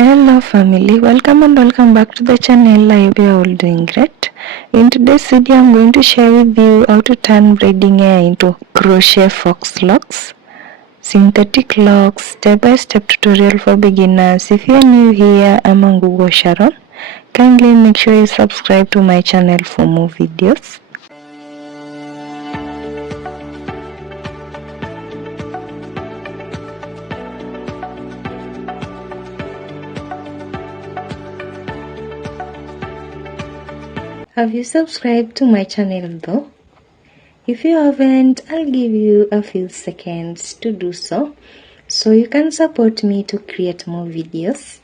Hello family, welcome and welcome back to the channel. I hope you are all doing great. In today's video I'm going to share with you how to turn braiding hair into crochet fox locks, synthetic locks, step-by-step tutorial for beginners. If you are new here, I'm Google Sharon. Kindly make sure you subscribe to my channel for more videos. Have you subscribed to my channel though? If you haven't, I'll give you a few seconds to do so you can support me to create more videos.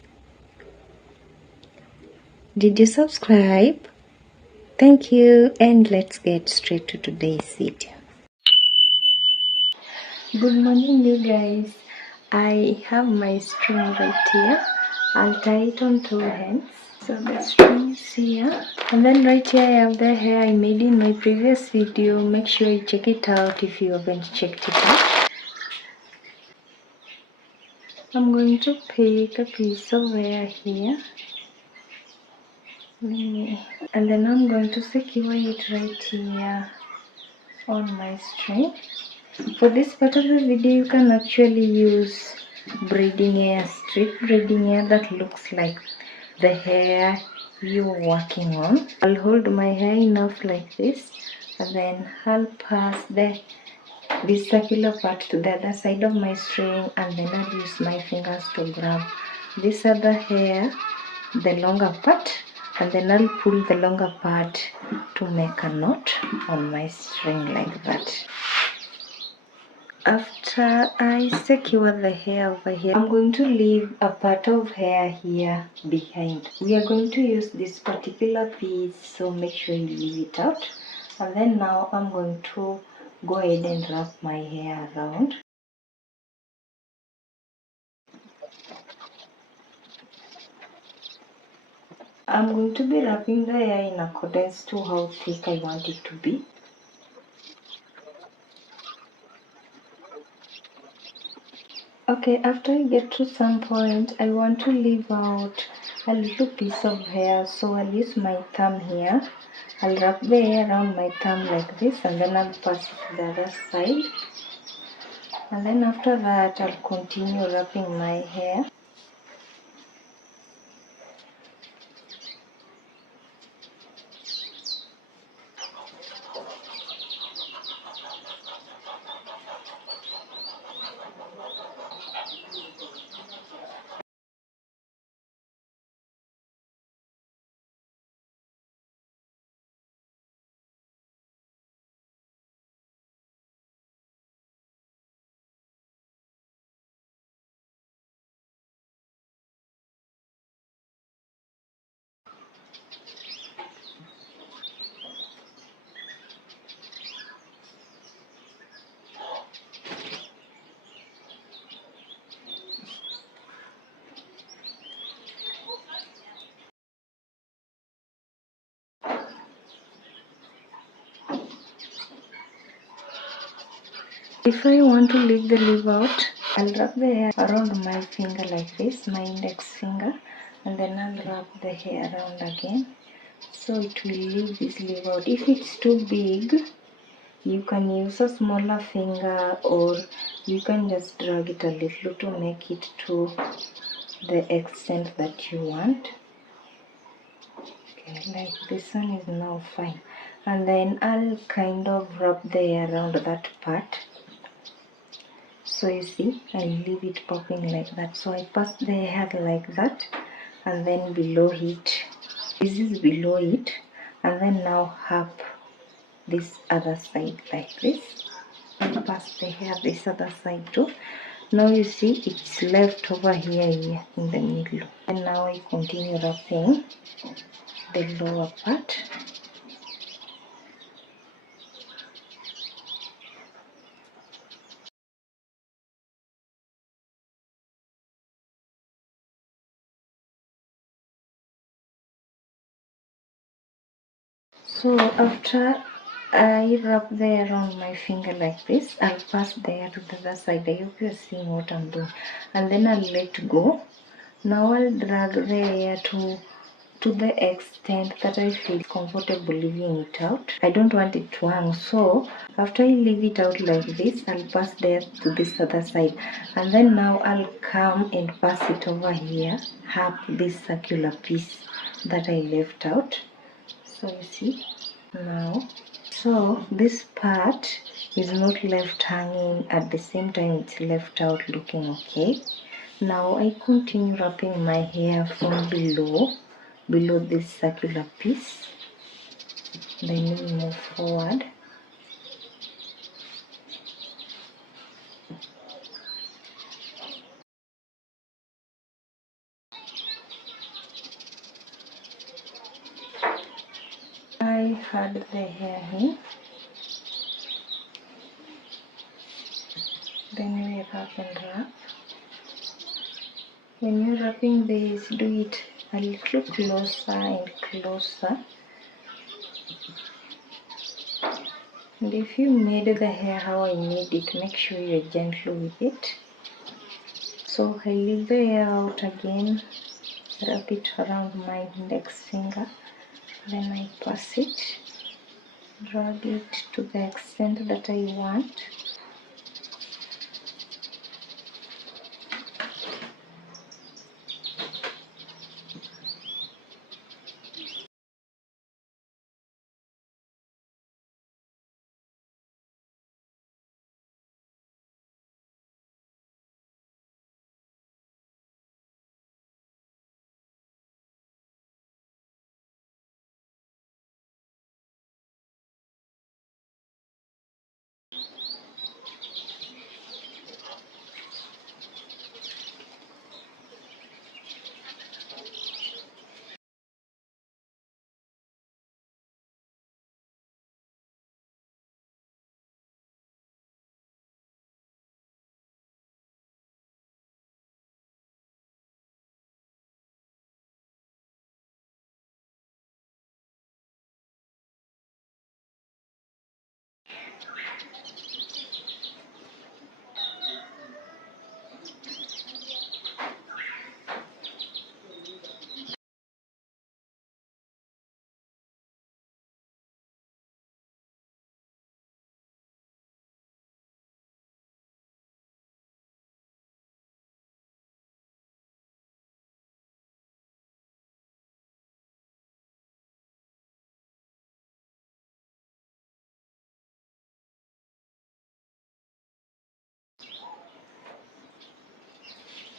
Did you subscribe? Thank you, and let's get straight to today's video. Good morning you guys. I have my string right here. I'll tie it on two ends. So the string is here, and then right here I have the hair I made in my previous video. Make sure you check it out if you haven't checked it out. I'm going to pick a piece of hair here, and then I'm going to secure it right here on my string. For this part of the video you can actually use braiding hair, straight braiding hair that looks like the hair you're working on. I'll hold my hair enough like this, and then I'll pass this circular part to the other side of my string, and then I'll use my fingers to grab this other hair, the longer part, and then I'll pull the longer part to make a knot on my string like that. After I secure the hair over here, I'm going to leave a part of hair here behind. We are going to use this particular piece, so make sure you leave it out. And then now I'm going to go ahead and wrap my hair around. I'm going to be wrapping the hair in accordance to how thick I want it to be. Okay, after I get to some point, I want to leave out a little piece of hair, so I'll use my thumb here. I'll wrap the hair around my thumb like this, and then I'll pass it to the other side. And then after that, I'll continue wrapping my hair. If I want to leave the leaf out, I'll wrap the hair around my finger like this, my index finger, and then I'll wrap the hair around again, so it will leave this leaf out. If it's too big, you can use a smaller finger, or you can just drag it a little to make it to the extent that you want. Okay, like this one is now fine. And then I'll kind of wrap the hair around that part. So you see, I leave it popping like that. So I pass the hair like that, and then below it, this is below it, and then now up this other side like this. I pass the hair this other side too. Now you see it's left over here in the middle, and now I continue wrapping the lower part. So after I wrap the hair around my finger like this, I'll pass the hair to the other side. I hope you're seeing what I'm doing. And then I'll let go. Now I'll drag the hair to the extent that I feel comfortable leaving it out. I don't want it to hang, so after I leave it out like this, I'll pass there to this other side, and then now I'll come and pass it over here, up this circular piece that I left out. So you see now, so this part is not left hanging, at the same time it's left out looking okay. Now I continue wrapping my hair from below this circular piece, then we move forward. I had the hair in, then we wrap and wrap. When you're wrapping this, do it a little closer and closer. And if you made the hair how I made it, make sure you're gentle with it. So I leave the hair out again, wrap it around my index finger, then I pass it, drag it to the extent that I want.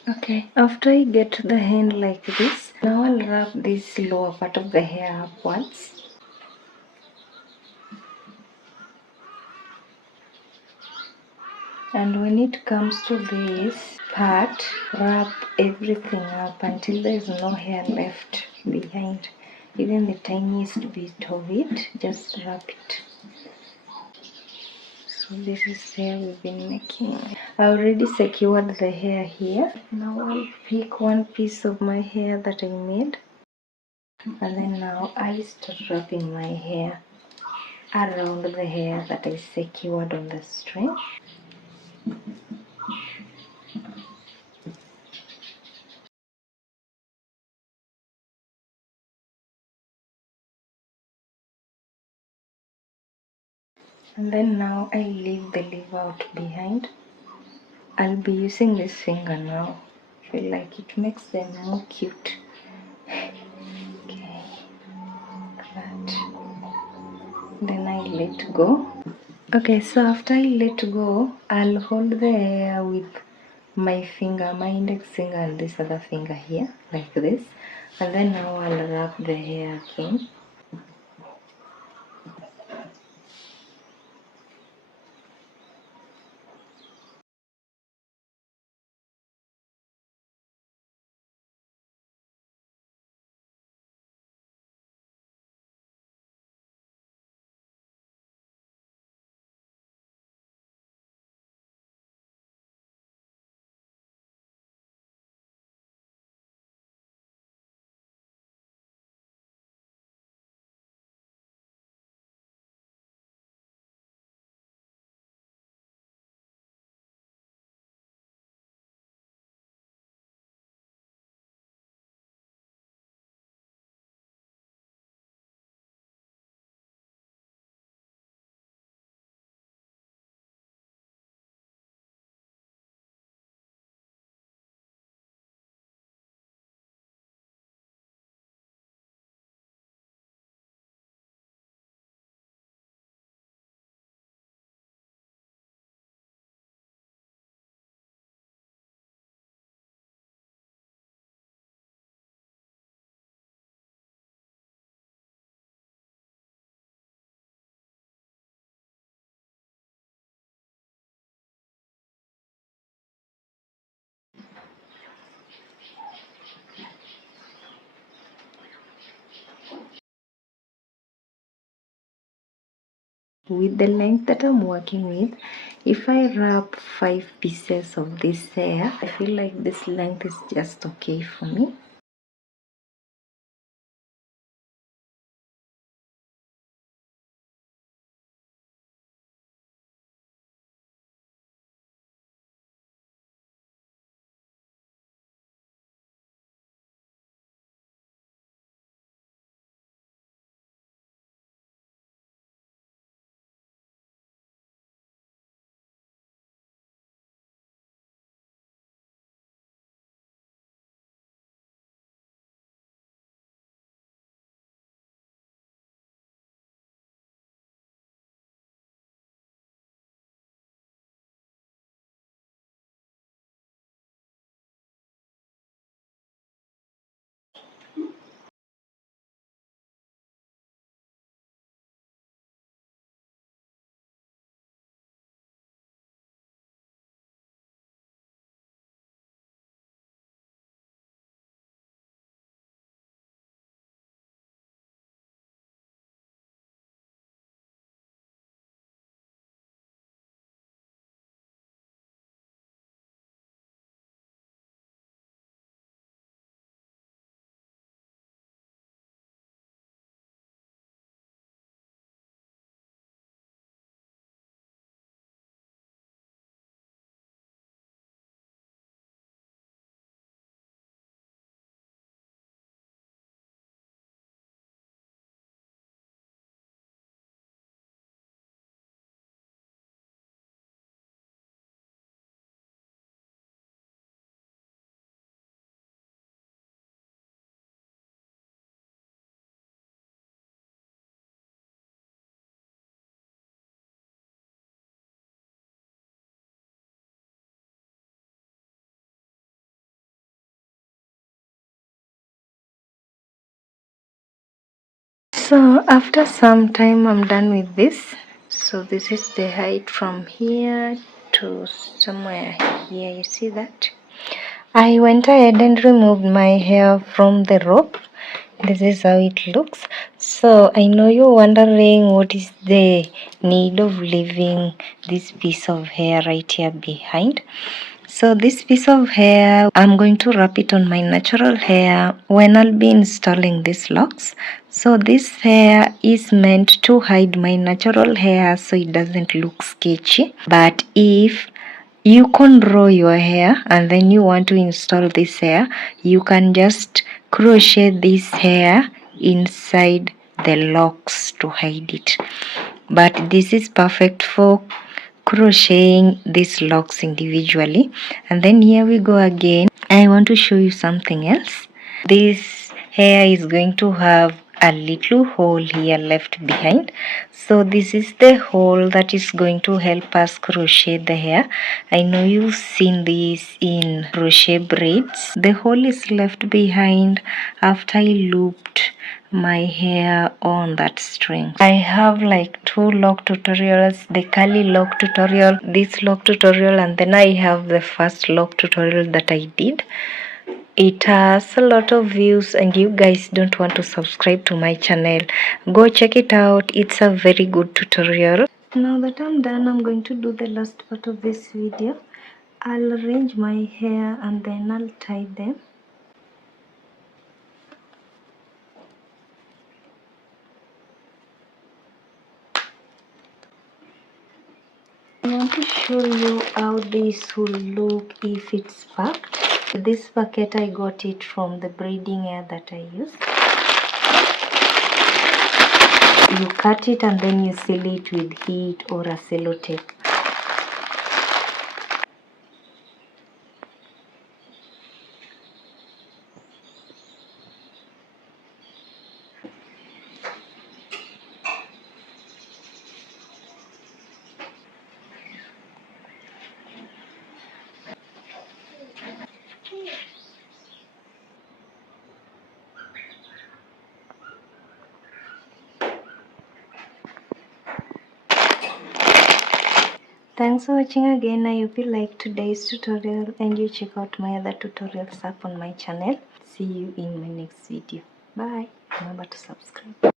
Okay, after I get the hand like this, now I'll wrap this lower part of the hair upwards. And when it comes to this part, wrap everything up until there is no hair left behind. Even the tiniest bit of it, just wrap it. So this is hair we've been making. I already secured the hair here. Now I'll pick one piece of my hair that I made, and then now I start wrapping my hair around the hair that I secured on the string. And then now I leave the leaf out behind. I'll be using this finger now. I feel like it makes them more cute. Okay, like that. Then I let go. Okay, so after I let go, I'll hold the hair with my finger, my index finger and this other finger here, like this. And then now I'll wrap the hair again. with the length that I'm working with. If I wrap 5 pieces of this hair, I feel like this length is just okay for me. So after some time I'm done with this. So this is the height from here to somewhere here. You see that? I went ahead and removed my hair from the rope. This is how it looks. So I know you're wondering what is the need of leaving this piece of hair right here behind. So this piece of hair, I'm going to wrap it on my natural hair when I'll be installing these locks. So this hair is meant to hide my natural hair so it doesn't look sketchy. But if you cornrow your hair and then you want to install this hair, you can just crochet this hair inside the locks to hide it. But this is perfect for crocheting these locks individually. And then here we go again. I want to show you something else. This hair is going to have a little hole here left behind. So this is the hole that is going to help us crochet the hair. I know you've seen this in crochet braids. The hole is left behind after I looped my hair on that string. I have like 2 lock tutorials, the curly lock tutorial, this lock tutorial, and then I have the first lock tutorial that I did. It has a lot of views and you guys don't want to subscribe to my channel. Go check it out. It's a very good tutorial. Now that I'm done, I'm going to do the last part of this video. I'll arrange my hair and then I'll tie them. I want to show you how this will look if it's packed. This bucket I got it from the braiding hair that I use. You cut it and then you seal it with heat or a sellotape. Thanks for watching again. I hope you liked today's tutorial and you check out my other tutorials up on my channel. See you in my next video. Bye. Remember to subscribe.